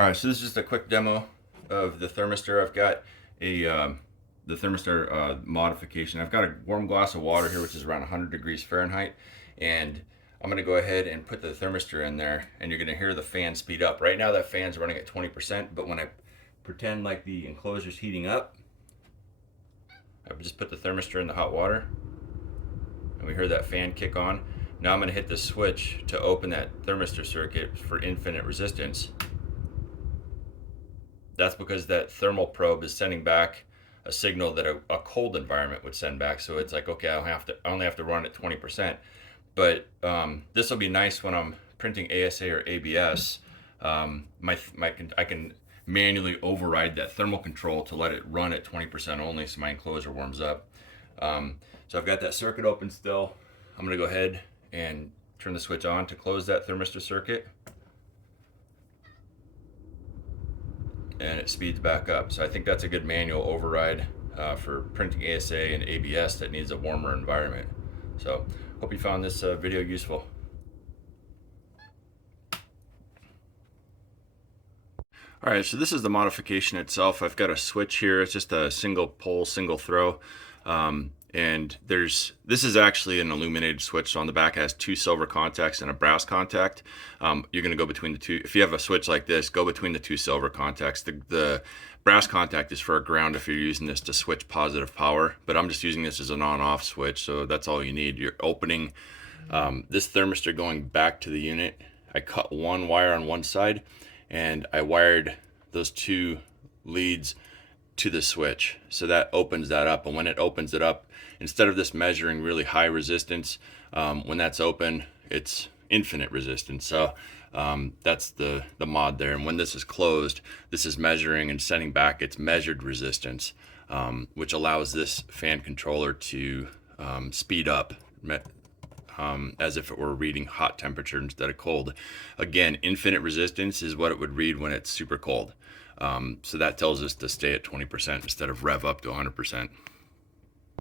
All right, so this is just a quick demo of the thermistor. I've got a the thermistor modification. I've got a warm glass of water here, which is around 100 degrees Fahrenheit, and I'm gonna go ahead and put the thermistor in there, and you're gonna hear the fan speed up. Right now, that fan's running at 20%, but when I pretend like the enclosure's heating up, I just put the thermistor in the hot water, and we hear that fan kick on. Now I'm gonna hit the switch to open that thermistor circuit for infinite resistance. That's because that thermal probe is sending back a signal that a cold environment would send back. So it's like, okay, I only have to run at 20%. But this will be nice when I'm printing ASA or ABS. I can manually override that thermal control to let it run at 20% only, so my enclosure warms up. So I've got that circuit open still. I'm gonna go ahead and turn the switch on to close that thermistor circuit. And it speeds back up. So I think that's a good manual override for printing ASA and ABS that needs a warmer environment. So hope you found this video useful. All right, so this is the modification itself. I've got a switch here. It's just a single pole, single throw. And this is actually an illuminated switch. So on the back it has two silver contacts and a brass contact. You're gonna go between the two. If you have a switch like this, go between the two silver contacts. The brass contact is for a ground if you're using this to switch positive power, but I'm just using this as an on-off switch, so that's all you need. You're opening this thermistor going back to the unit. I cut one wire on one side, and I wired those two leads to the switch, so that opens that up. And when it opens it up, instead of this measuring really high resistance, when that's open, it's infinite resistance. So that's the mod there. And when this is closed, this is measuring and sending back its measured resistance, which allows this fan controller to speed up as if it were reading hot temperature instead of cold. Again, infinite resistance is what it would read when it's super cold. So that tells us to stay at 20% instead of rev up to 100%.